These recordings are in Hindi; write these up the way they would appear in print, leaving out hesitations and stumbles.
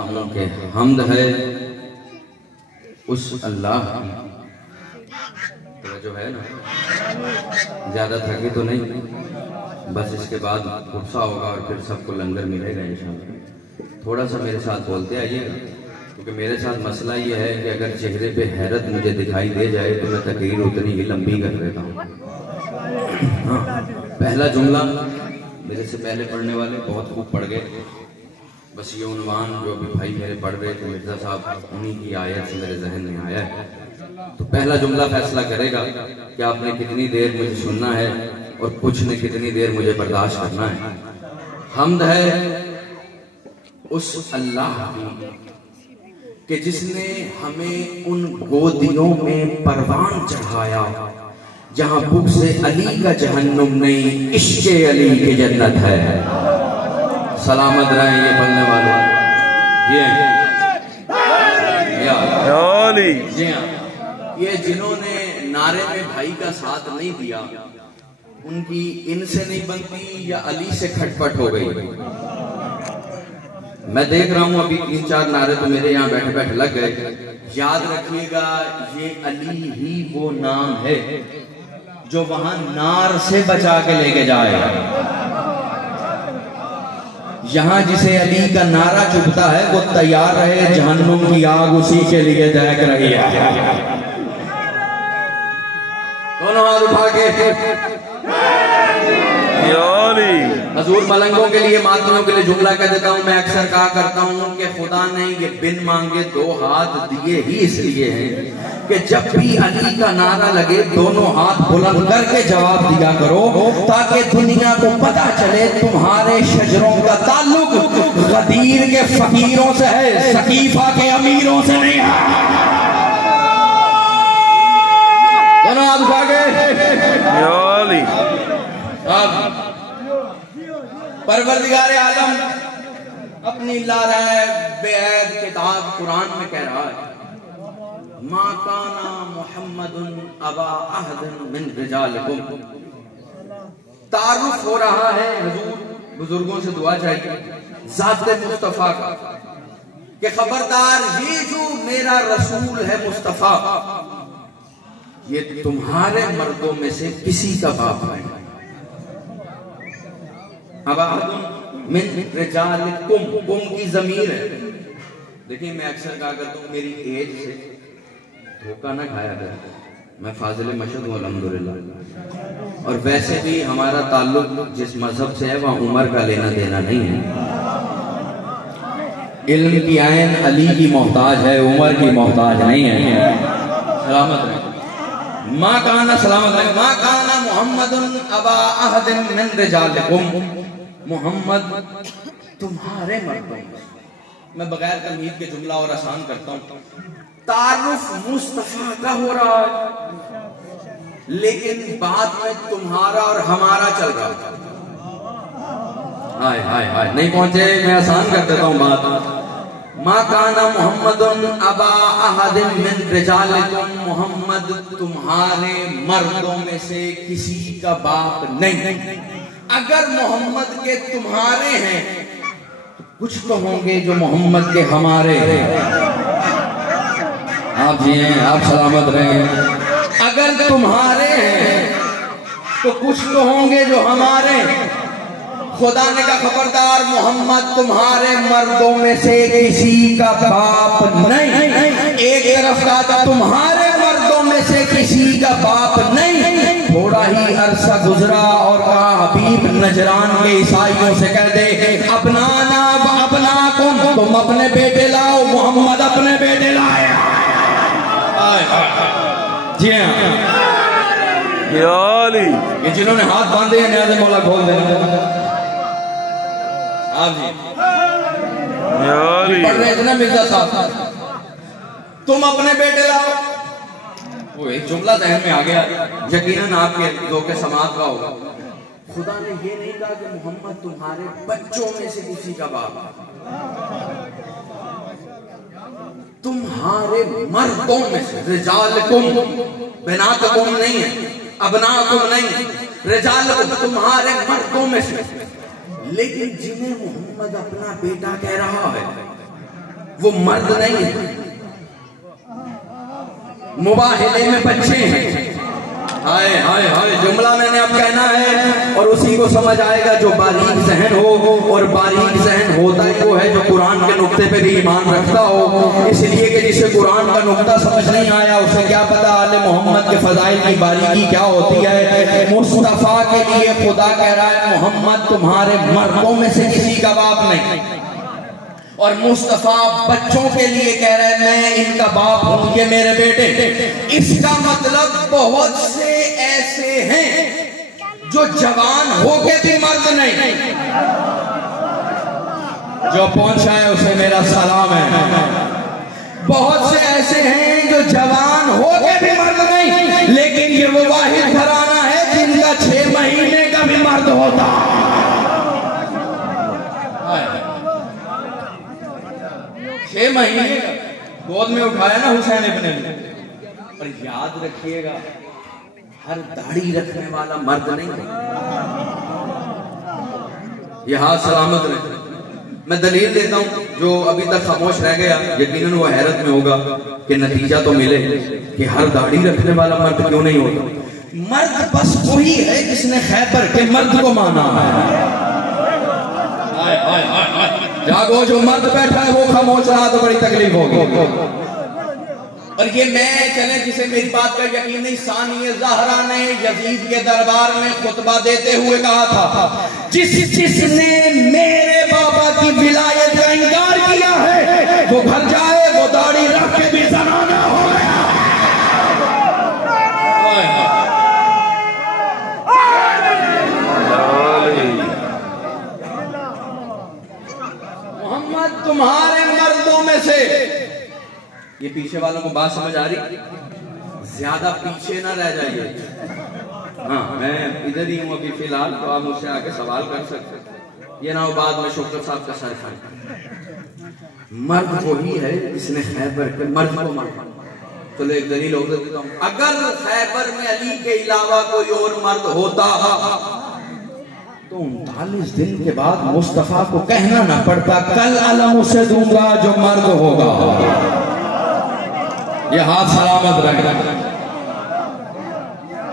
हूँ कि हम्द है उस अल्लाह की जो है ना, ज्यादा थके तो नहीं, बस इसके बाद गुस्सा होगा और फिर सबको लंगर मिलेगा इंशाल्लाह। थोड़ा सा मेरे साथ बोलते आइएगा, क्योंकि मेरे साथ मसला ये है कि अगर चेहरे पे हैरत मुझे दिखाई दे जाए तो मैं तकरीर उतनी ही लंबी कर देता हूँ। हाँ, पहला जुमला मेरे से पहले पढ़ने वाले बहुत खूब पढ़ गए, बस ये उन्वान जो अभी भाई मेरे पढ़ रहे थे मिर्जा साहब, उन्हीं की आयत से मेरे जहन में आया है। तो पहला जुमला फैसला करेगा कि आपने कितनी देर मुझे सुनना है और कुछ ने कितनी देर मुझे बर्दाश्त करना है। हम्द है उस अल्लाह की कि जिसने हमें उन गोदियों में परवान चढ़ाया जहां भूख से अली का जहन्नुम नहीं, इश्क़े अली की जन्नत है। सलामत रहे ये पढ़ने वाले। जी हाँ, ये जिन्होंने नारे में भाई का साथ नहीं दिया उनकी इनसे नहीं बनती या अली से खटपट हो गई। मैं देख रहा हूं अभी 3-4 नारे तो मेरे यहाँ बैठे बैठे लग गए। याद रखिएगा, ये अली ही वो नाम है जो वहां नार से बचा के लेके जाएगा। यहां जिसे अली का नारा चुभता है वो तैयार रहे, जहन्नुम की आग उसी के लिए दहक रही है। दोनों हाथ उठा के हजूर मलंगों के लिए, मातियों के लिए जुमला कह देता हूं। मैं अक्सर कहा करता हूं कि खुदा ने ये बिन मांगे 2 हाथ दिए ही इसलिए हैं कि जब भी अली का नारा लगे दोनों हाथ बुलंद करके जवाब दिया करो, ताकि दुनिया को पता चले तुम्हारे शजरों का ताल्लुक गदीर के फकीरों से है, सकीफा के अमीरों से नहीं है। दोनों हाथ उठा के परवरदिगारे आलम अपनी लाराए बेअद किताब कुरान में कह रहा है, मा काना मुहम्मदुन अबा अहदन मिन रिजालिकुम। तारुफ हो रहा है, हुजूर बुजुर्गों से दुआ चाहिए ज़ात मुस्तफा का कि खबरदार ये जो मेरा रसूल है मुस्तफा, ये तुम्हारे मर्दों में से किसी का बाप नहीं। अबा अहदुन मिन रिजालिकुम, कुम की ज़मीर है। देखिए मैं अक्सर कहा करता हूँ मेरी एज से धोखा ना खाया कर, मैं फाजिल मशहद हूँ अल्हम्दुलिल्लाह। और वैसे भी हमारा ताल्लुक जिस मजहब से है वहाँ उम्र का लेना देना नहीं है। इल्म की आयन अली की मोहताज है, उम्र की मोहताज नहीं है। सलामत रहे माँ काना, सलामत रहे माँ काना मुहम्मदुन अबा अहदिन मिन रिजालिकुम। मोहम्मद तुम्हारे मर्दों में। मैं बगैर तमहीद के जुमला और आसान करता हूँ। तारुफ मुस्तफा का हो रहा है, लेकिन बात में तुम्हारा और हमारा चल रहा है। हाय हाय हाय, नहीं पहुंचे, मैं आसान कर देता हूँ बात। मा काना मुहम्मदुन अबा अहदिन मिन रिजालिकुम, मोहम्मद तुम्हारे मर्दों में से किसी का बाप नहीं। अगर मोहम्मद के तुम्हारे हैं तो कुछ तो होंगे जो मोहम्मद के हमारे हैं। आप जी हैं, आप सलामत रहें। अगर तुम्हारे हैं तो कुछ तो होंगे जो हमारे। खुदा ने कहा खबरदार मोहम्मद तुम्हारे मर्दों में से किसी का बाप नहीं। एक तरफ कहा था तुम्हारे मर्दों में से किसी का बाप नहीं। थोड़ा ही अरसा गुजरा और कहा हबीब नजरान के ईसाइयों से कह दे अपनाना अपनाकुम, तुम अपने बेटे लाओ। मोहम्मद अपने बेटे लाए। जी हाँ, ये जिन्होंने हाथ बांधे हैं न्याज़ मौला खोल देना। आप जी पढ़ रहे थे ना मिर्जा साहब, तुम अपने बेटे लाओ। वो एक जुमला जहन में आ गया, यकीनन आपके दो के समाज का होगा। खुदा ने ये नहीं कहा कि मोहम्मद तुम्हारे बच्चों में से किसी का बाप, तुम्हारे मर्दों में से। रिजालकुम, बिनातकुम नहीं है, अबनाकुम नहीं, रिजालकुम तुम्हारे मर्दों में से। लेकिन जिन्हें मोहम्मद अपना बेटा कह रहा है वो मर्द नहीं है। मुबाहिले में बच्चे हैं। हाय हाय हाय, जुमला मैंने अब कहना है और उसी को समझ आएगा जो बारीक ज़हन हो, और बारीक ज़हन होता ही वो है जो कुरान के नुक्ते पे भी ईमान रखता हो। इसलिए कि जिसे कुरान का नुक्ता समझ नहीं आया उसे क्या पता आले मोहम्मद के फजाइल की बारीकी क्या होती है। मुस्तफ़ा के लिए खुदा कह रहा है मोहम्मद तुम्हारे मर्दों में से किसी का बाप नहीं, और मुस्तफा बच्चों के लिए कह रहे हैं मैं इनका बाप हूं, ये मेरे बेटे। इसका मतलब बहुत से ऐसे हैं जो जवान होके भी मर्द नहीं। जो पहुंचा है उसे मेरा सलाम है। बहुत से ऐसे हैं जो जवान होके भी मर्द नहीं, लेकिन ये वो वाहिद घराना है जिनका 6 महीने का भी मर्द होता। 6 महीने गोद में उठाया ना हुसैन इब्न अली। और याद रखिएगा हर दाढ़ी रखने वाला मर्द नहीं है। ये हाथ सलामत रहे। मैं दलील देता हूं, जो अभी तक खामोश रह गया यकीनन वो हैरत में होगा कि नतीजा तो मिले कि हर दाढ़ी रखने वाला मर्द क्यों नहीं होता। मर्द बस वही है जिसने खैबर के मर्द को माना है। जागो, जो मर्द बैठा है वो खामोश रहा तो बड़ी तकलीफ होगी। और ये मैं चले जिसे मेरी बात का यकीन नहीं, सानिया ज़हरा ने यजीद के दरबार में खुतबा देते हुए कहा था जिसने मेरे बाबा की विलायत का इनकार किया है वो घर जाए, वो दाढ़ी रख के भी ज़नाना हो गया। मोहम्मद तुम्हारे मर्दों में से, ये पीछे वालों को बात समझ आ रही? ज्यादा पीछे ना रह जाइए। हाँ, मैं इधर ही हूँ अभी फिलहाल, तो आप मुझसे आके सवाल कर सकते हैं। ये ना हो बाद में शौकत साहब का सर खाए। मर्द वही है जिसने खैबर के मर्द को मारा। चलो एक दलील और देता हूँ। अगर खैबर में अली के अलावा कोई और मर्द होता तो 39 दिन के बाद मुस्तफा को कहना ना पड़ता कल अलम उसे दूंगा जो मर्द होगा। ये हाथ सलामत रहे।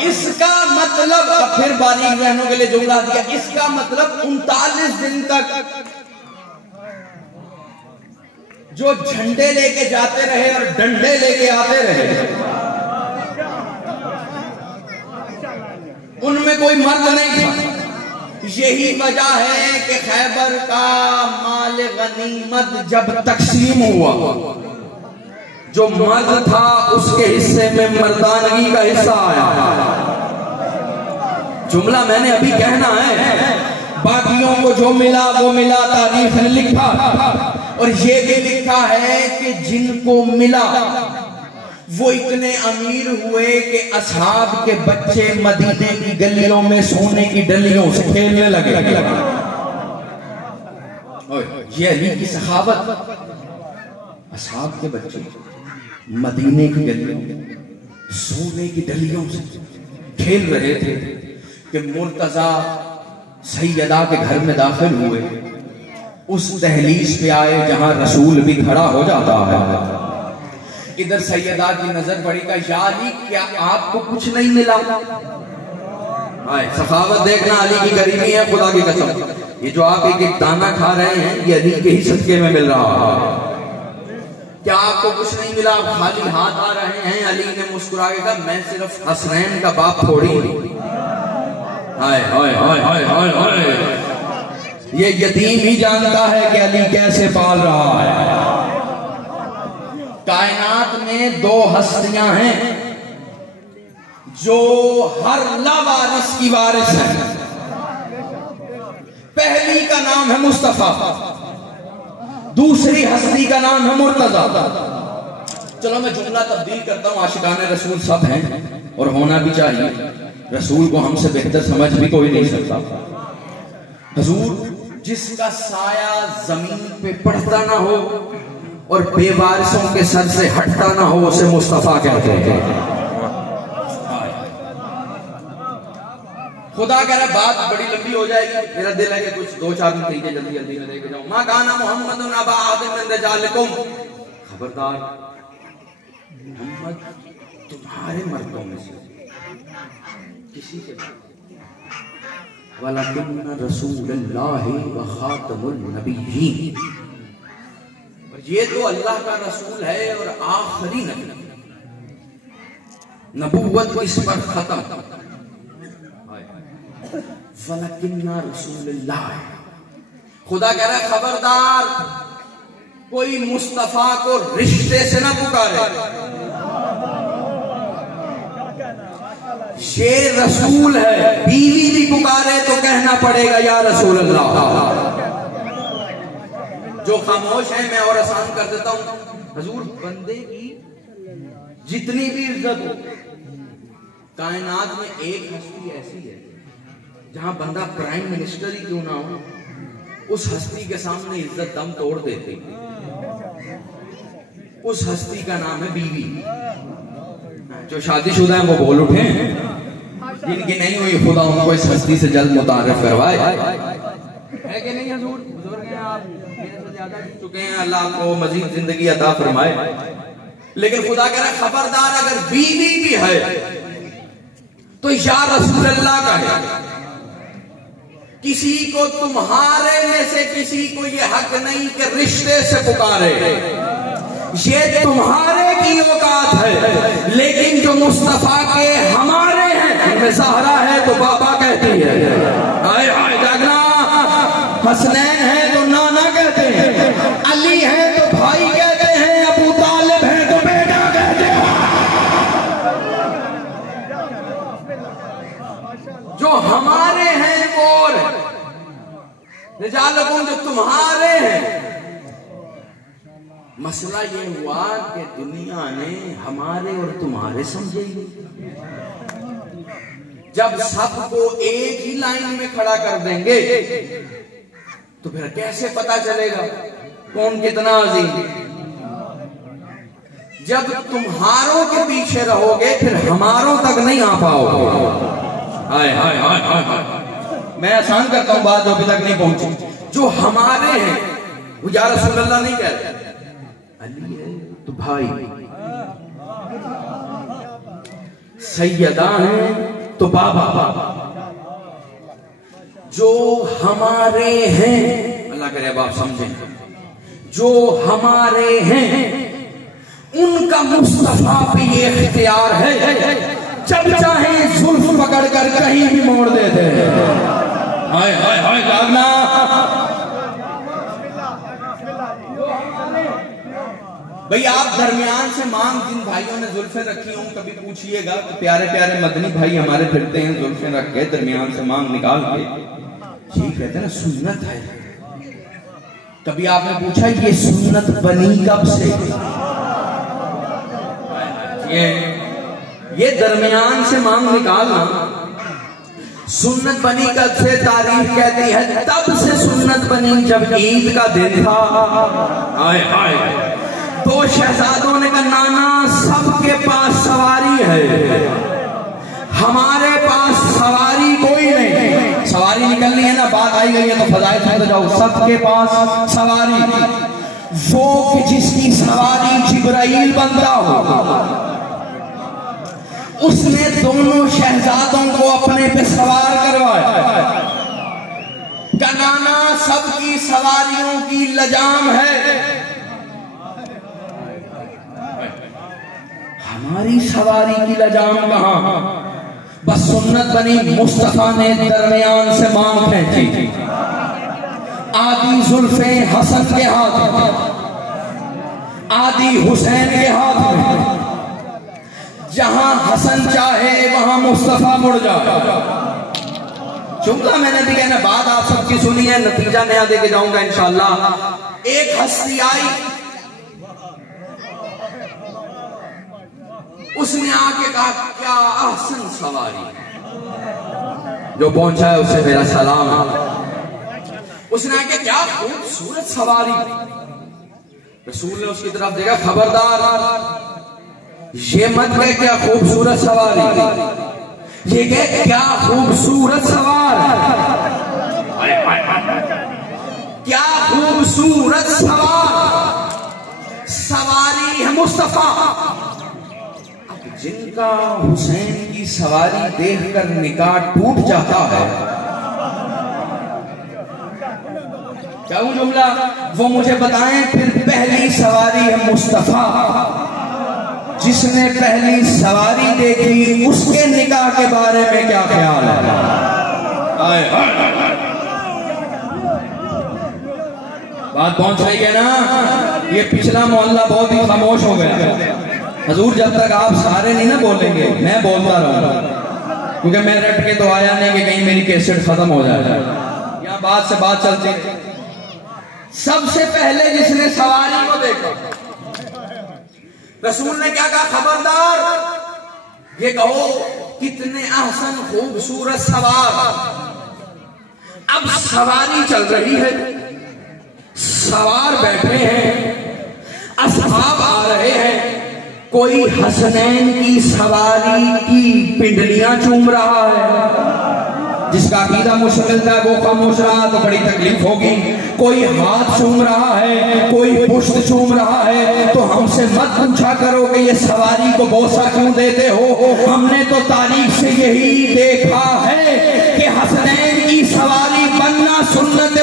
इसका मतलब, फिर बारीक बहनों के लिए जुमला दिया, इसका मतलब 39 दिन तक जो झंडे लेके जाते रहे और डंडे लेके आते रहे उनमें कोई मर्द नहीं था। यही वजह है कि खैबर का माल गनीमत जब तकसीम हुआ, जो मर्द था उसके हिस्से में मर्दानगी का हिस्सा आया। जुमला मैंने अभी कहना है, बाकियों को जो मिला वो मिला, तारीख ने लिखा। और ये भी लिखा है कि जिनको मिला वो इतने अमीर हुए कि असहाब के बच्चे मदीने की गलियों में सोने की डलियों से खेलने लगे। ये अली की सखावत, असहाब के बच्चे मदीने की गलियों में सोने की डलियों से खेल रहे थे कि मुर्तजा सैयदा के घर में दाखिल हुए। उस दहलीज पे आए जहां रसूल भी खड़ा हो जाता है। इधर सैयदा की नजर पड़ी का, या अली क्या आपको कुछ नहीं मिला? सखावत देखना, अली की गरीबी है खुदा की कसम। ये जो आप एक एक दाना खा रहे हैं ये अली के ही सदके में मिल रहा है। क्या आपको कुछ नहीं मिला? आप खाली हाथ आ रहे हैं? अली ने मुस्कुरा के कहा मैं सिर्फ हसनैन का बाप थोड़ी हूं। हाय हाय हाय हाय हाय हाय, ये यतीम ही जानता है कि अली कैसे पाल रहा है। कायनात में 2 हस्तियां हैं जो हर लावारिस की वारिस है। पहली का नाम है मुस्तफा, दूसरी हस्ती का नाम है मुर्तजा। चलो मैं जुमला तब्दील करता हूं। आशिकाने रसूल सब हैं और होना भी चाहिए। रसूल को हमसे बेहतर समझ भी कोई नहीं सकता। हुजूर जिसका साया जमीन पे पड़ता ना हो और बेवारिसों के सर से हटता ना हो उसे मुस्तफा कहते हैं। खुदा कह रहा है बात बड़ी लंबी हो जाएगी, मेरा दिल है कि कुछ 2-4 नतीजे जल्दी जल्दी में लेके जाऊं। मा काना मुहम्मदुन अबा अहदिन मिन रिजालिकुम, खबरदार मोहम्मद तुम्हारे मर्दों में से किसी से वलाकिन्न रसूलुल्लाहि व खातमुन नबिय्यीन, और ये तो अल्लाह का रसूल है और आखिरी नबी, नबूवत इस पर खत्म। वलाकिन्न रसूलुल्लाह, खुदा कह रहा है खबरदार कोई मुस्तफा को रिश्ते से ना पुकारे, ये रसूल है, बीवी भी पुकारे तो कहना पड़ेगा या रसूल अल्लाह। जो खामोश है मैं और आसान कर देता हूं, हुजूर बंदे की जितनी भी इज्जत हो, कायनात में एक हस्ती ऐसी है जहां बंदा प्राइम मिनिस्टर ही क्यों ना हो, उस हस्ती के सामने इज्जत दम तोड़ देती, उस हस्ती का नाम है बीवी। जो शादीशुदा है वो बोल उठे, जिनकी नहीं हुई खुदा उनको इस हस्ती से जल्द मुतारिफ करवाए, है कि नहीं हुजूर? बुजुर्ग हैं आप, मेरे से ज्यादा जी चुके हैं, अल्लाह आपको मजीद जिंदगी अता फरमाए। लेकिन खुदा कह रहा है खबरदार अगर बीवी भी है तो या रसूल अल्लाह का है। किसी को तुम्हारे में से किसी को ये हक नहीं कि रिश्ते से पुकारे, ये तुम्हारे की औकात है। लेकिन जो मुस्तफा के हमारे हैं, उनमें ज़हरा है तो बाबा कहती है, आए आए जागना, हसनैन है तो नाना कहते हैं, अली है तो भाई कहते हैं, अबू तालिब है तो बेटा कहते हैं। जो हमारे हैं वो रिजालकुम, जो तुम्हारे हैं। मसला ये हुआ कि दुनिया ने हमारे और तुम्हारे समझे, जब सबको एक ही लाइन में खड़ा कर देंगे तो फिर कैसे पता चलेगा कौन कितना अजीम। जब तुम्हारों के पीछे रहोगे फिर हमारों तक नहीं आ पाओगे। हाय हाय हाय हाय, मैं आसान करता हूं बात, जो अभी तक नहीं पहुंची। जो हमारे हैं वो या रसूल अल्लाह नहीं कहते, अली है तो भाई, सैयदा है तो बाबा। जो हमारे हैं, अल्लाह करे अब आप समझें, जो हमारे हैं उनका मुस्तफा पे ये इख्तियार है, जब चाहे जुल्फ पकड़ कर कहीं भी मोड़ देते हैं। हाय हाय हाय जागना, भाई आप दरमियान से मांग, जिन भाइयों ने जुल्फे रखी हों कभी पूछिएगा तो प्यारे प्यारे मदनी भाई हमारे फिरते हैं जुल्फे रख के, दरमियान से मांग निकाल के, ठीक कहते हैं ना सुन्नत है। कभी आपने पूछा ये सुन्नत बनी कब से? ये दरमियान से मांग निकालना सुन्नत बनी कब से? तारीख कहती है तब से सुन्नत बनी जब ईद का दिन था। आए आए, दो शहजादों ने कहा नाना सबके पास सवारी है, हमारे पास सवारी कोई नहीं। सवारी निकलनी है ना, बात आई गई है तो फजाइल सुनते जाओ। सबके पास सवारी, वो कि जिसकी सवारी जिब्राइल बनता हो, उसने दोनों शहजादों को अपने पे सवार करवाया। नाना सबकी सवारियों की लजाम है, हमारी सवारी की लजाम कहां? बस सुन्नत बनी, मुस्तफा ने दरमियान से मांग खींची, आधी जुल्फे हसन के हाथ में, आधी हुसैन के हाथ में। जहां हसन चाहे वहां मुस्तफा मुड़ जाए। चूंकि मैंने भी कहना बात आप सबकी सुनी है, नतीजा नया देके जाऊंगा इंशाअल्लाह। एक हस्ती आई, उसने आके कहा क्या आसन सवारी, जो पहुंचा है उसे मेरा सलाम। उसने आके क्या खूबसूरत सवारी। रसूल ने उसकी तरफ देखा, खबरदार ये मत कहे क्या खूबसूरत सवारी, ये कहे क्या खूबसूरत सवार, क्या खूबसूरत सवार, सवारी है मुस्तफा। जिनका हुसैन की सवारी देखकर निकाह टूट जाता है, क्या वो जुमला, वो मुझे बताएं फिर पहली सवारी है मुस्तफा। जिसने पहली सवारी देखी उसके निकाह के बारे में क्या ख्याल है? बात पहुंच रही है ना? ये पिछला मोहल्ला बहुत ही खामोश हो गया। हजूर जब तक आप सारे नहीं ना बोलेंगे मैं बोलता रहूंगा, क्योंकि मैं रट के तो आया नहीं कि कहीं मेरी कैसेट खत्म हो जाए। यहाँ बात से बात चलती है। सबसे पहले जिसने सवारी को देखा, रसूल ने क्या कहा? खबरदार, ये कहो कितने अहसन खूबसूरत सवार। अब सवारी चल रही है, सवार बैठे हैं, असहाब आ रहे हैं, कोई हसनैन की सवारी की पिंडलियां चूम रहा है, जिसका अकीदा मुश्किल था वो खामोश रहा तो बड़ी तकलीफ होगी। कोई हाथ चूम रहा है, कोई पुष्ट चूम रहा है, तो हमसे मत पूछा करो कि ये सवारी को बोसा क्यों देते हो। हमने तो तारीख से यही देखा है कि हसनैन की सवारी बनना सुन्नत